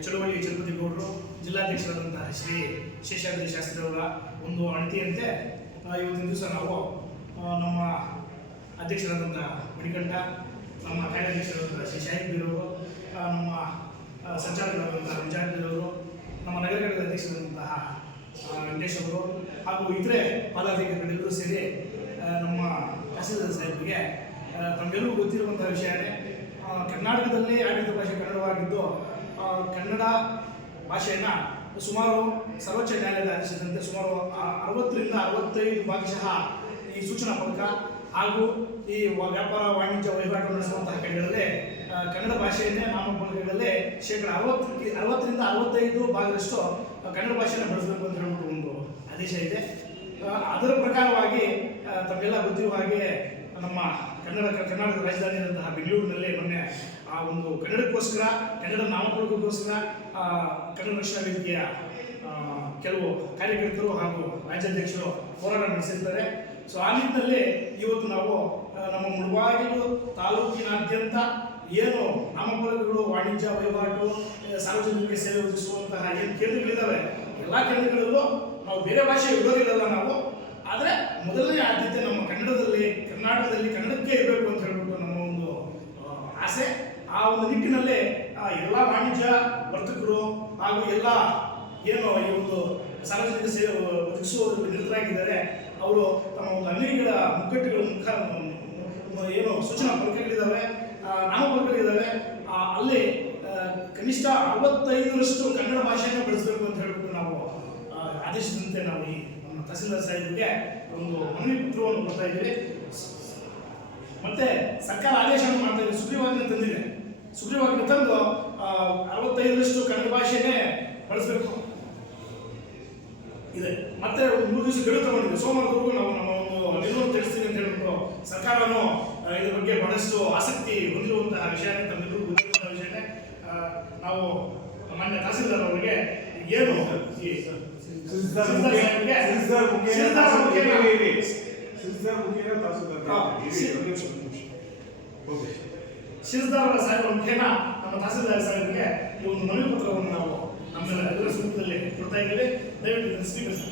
ಚಳುವಳಿ ಚಲಪತಿ ಗೌಡರು ಜಿಲ್ಲಾಧ್ಯಕ್ಷರಾದಂತಹ ಶ್ರೀ ಶೇಷಾದ್ರಿ ಶಾಸ್ತ್ರಿಯವರ ಒಂದು ಅಣತಿಯಂತೆ ಇವತ್ತಿನ ದಿವಸ ನಾವು ನಮ್ಮ ಅಧ್ಯಕ್ಷರಾದಂತಹ ಮಣಿಕಂಠ, ನಮ್ಮ ಕಾರ್ಯಾಧ್ಯಕ್ಷರಾದಂತಹ ಶ್ರೀ ಶಾಹಿದ್ ಬೀರವರು, ನಮ್ಮ ಸಂಚಾಲಕರಾದಂತಹ ರಂಜಾನ್ ಬೀರವರು, ನಮ್ಮ ನಗರ ಘಟಕದ ಅಧ್ಯಕ್ಷರಾದಂತಹ ವೆಂಕಟೇಶ್ ಅವರು ಹಾಗೂ ಇತರೆ ಪದಾಧಿಕಾರಿಗಳೆಲ್ಲರೂ ಸೇರಿ ನಮ್ಮ ತಹಸೀಲ್ದಾರ್ ಸಾಹೇಬರಿಗೆ ತಮಗೆಲ್ಲರಿಗೂ ಗೊತ್ತಿರುವಂತಹ ವಿಷಯನೇ ಕರ್ನಾಟಕದಲ್ಲಿ ಆಡಳಿತ ಭಾಷೆ ಕನ್ನಡವಾಗಿದ್ದು ಕನ್ನಡ ಭಾಷೆಯನ್ನು ಸುಮಾರು ಸರ್ವೋಚ್ಚ ನ್ಯಾಯಾಲಯದ ಆದೇಶದಂತೆ ಸುಮಾರು 60 ರಿಂದ 65 ಭಾಗಶಃ ಈ ಸೂಚನಾ ಫಲಕ ಹಾಗೂ ಈ ವ್ಯಾಪಾರ ವಾಣಿಜ್ಯ ವಹಿವಾಟು ನಡೆಸುವಂತಹ ಕಡೆಗಳಲ್ಲಿ ಕನ್ನಡ ಭಾಷೆಯನ್ನೇ ನಾಮಫಲಕಗಳಲ್ಲಿ ಶೇಕಡ 60 ರಿಂದ 65 ಭಾಗದಷ್ಟು ಕನ್ನಡ ಭಾಷೆಯನ್ನು ಬಳಸಬೇಕು ಅಂತ ಹೇಳ್ಬಿಟ್ಟು ಒಂದು ಆದೇಶ ಇದೆ. ಅದರ ಪ್ರಕಾರವಾಗಿ ತಮಗೆಲ್ಲ ಗೊತ್ತಿರುವ ಹಾಗೆ ನಮ್ಮ ಕರ್ನಾಟಕದ ರಾಜಧಾನಿಯಾದಂತಹ ಬೆಂಗಳೂರಿನಲ್ಲಿ ಮೊನ್ನೆ ಆ ಒಂದು ಕನ್ನಡಕ್ಕೋಸ್ಕರ, ಕನ್ನಡ ನಾಮಫಲಕಕ್ಕೋಸ್ಕರ ಕನ್ನಡ ರಕ್ಷಣಾ ವೇದಿಕೆಯ ಕೆಲವು ಕಾರ್ಯಕರ್ತರು ಹಾಗೂ ರಾಜ್ಯಾಧ್ಯಕ್ಷರು ಹೋರಾಟ ನಡೆಸಿರ್ತಾರೆ. ಸೊ ಆ ನಿಟ್ಟಿನಲ್ಲಿ ಇವತ್ತು ನಾವು ನಮ್ಮ ಮುಳಬಾಗಿಲು ತಾಲೂಕಿನಾದ್ಯಂತ ಏನು ನಾಮಫಲಕಗಳು, ವಾಣಿಜ್ಯ ವಹಿವಾಟು, ಸಾರ್ವಜನಿಕರಿಗೆ ಸೇವೆ ಒದಗಿಸುವಂತಹ ಏನು ಕೇಂದ್ರಗಳಿದ್ದಾವೆ, ಎಲ್ಲ ಕೇಂದ್ರಗಳಲ್ಲೂ ನಾವು ಬೇರೆ ಭಾಷೆ ಇರೋದಿಲ್ಲ ನಾವು. ಆದರೆ ಮೊದಲನೇ ಆದ್ಯತೆ ನಮ್ಮ ಕನ್ನಡದಲ್ಲಿ, ಕರ್ನಾಟಕದಲ್ಲಿ ಕನ್ನಡಕ್ಕೆ ಇರಬೇಕು ಅಂತ ಹೇಳ್ಬಿಟ್ಟು ನಮ್ಮ ಒಂದು ಆಸೆ. ಆ ಒಂದು ನಿಟ್ಟಿನಲ್ಲಿ ಎಲ್ಲ ವಾಣಿಜ್ಯ ವರ್ತಕರು ಹಾಗೂ ಎಲ್ಲ ಏನು ಈ ಒಂದು ಸಾರ್ವಜನಿಕ ಸೇವೆ ಒದಗಿಸುವುದರಲ್ಲಿ ನಿರತರಾಗಿದ್ದಾರೆ ಅವರು ತಮ್ಮ ಒಂದು ಅಂಗಡಿಗಳ ಮುಗ್ಗಟ್ಟುಗಳ ಏನು ಸೂಚನಾ ಫಲಕಗಳಿದ್ದಾವೆ, ನಾಮಫಲಕಗಳಿದ್ದಾವೆ, ಅಲ್ಲಿ ಕನಿಷ್ಠ 65ರಷ್ಟು ಕನ್ನಡ ಭಾಷೆಯನ್ನು ಬಳಸಬೇಕು ಅಂತ ಹೇಳ್ಬಿಟ್ಟು ನಾವು ಆದೇಶದಂತೆ ನಾವು ಈ ನಮ್ಮ ತಹಸೀಲ್ದಾರ್ ಸಾಹೇಬರಿಗೆ ಒಂದು ಮನವಿ ಪತ್ರವನ್ನು ಕೊಡ್ತಾ ಇದ್ದೀವಿ. ಮತ್ತೆ ಸರ್ಕಾರ ಆದೇಶವನ್ನು ಮಾಡ್ತಾ ಇದೆ, ಸುಗ್ರೀವಾಜ್ಞೆ ತಂದಿದೆ. ಸುಗ್ರೀವಾಜ್ಞೆ ತಂದು 65ರಷ್ಟು ಕನ್ನಡ ಭಾಷೆನೇ ಬಳಸಬೇಕು ಇದೆ. ಮತ್ತೆ 3 ದಿವಸ ಗಡುವು ತಗೊಂಡಿದೆ. ಸೋಮವಾರದವರೆಗೂ ನಾವು ನಮ್ಮ ಒಂದು ನಿಲುವನ್ನು ತಿಳಿಸ್ತೀವಿ ಅಂತ ಹೇಳ್ಬಿಟ್ಟು ಸರ್ಕಾರನು ಇದ್ರ ಬಗ್ಗೆ ಬಹಳಷ್ಟು ಆಸಕ್ತಿ ಹೊಂದಿರುವಂತಹ ವಿಷಯನೇ, ತಮ್ಮೆಲ್ಲರಿಗೂ ಗೊತ್ತಿರುವಂತಹ ವಿಷಯನೇ. ನಾವು ಮಾನ್ಯ ತಹಸೀಲ್ದಾರ್ ಅವರಿಗೆ ಏನು ಶಿರಸ್ದಾರ್ ಸಾಹೇಬರ ಮುಖೇನ ನಮ್ಮ ತಹಸೀಲ್ದಾರ್ ಸಾಹೇಬರಿಗೆ ಈ ಒಂದು ಮನವಿ ಪತ್ರವನ್ನು ನಾವು ನಮ್ಮೆಲ್ಲರ ಸಮ್ಮುಖದಲ್ಲಿ ಕೊಡ್ತಾ ಇದ್ದೇವೆ. ದಯವಿಟ್ಟು ಸ್ವೀಕರಿಸಿ.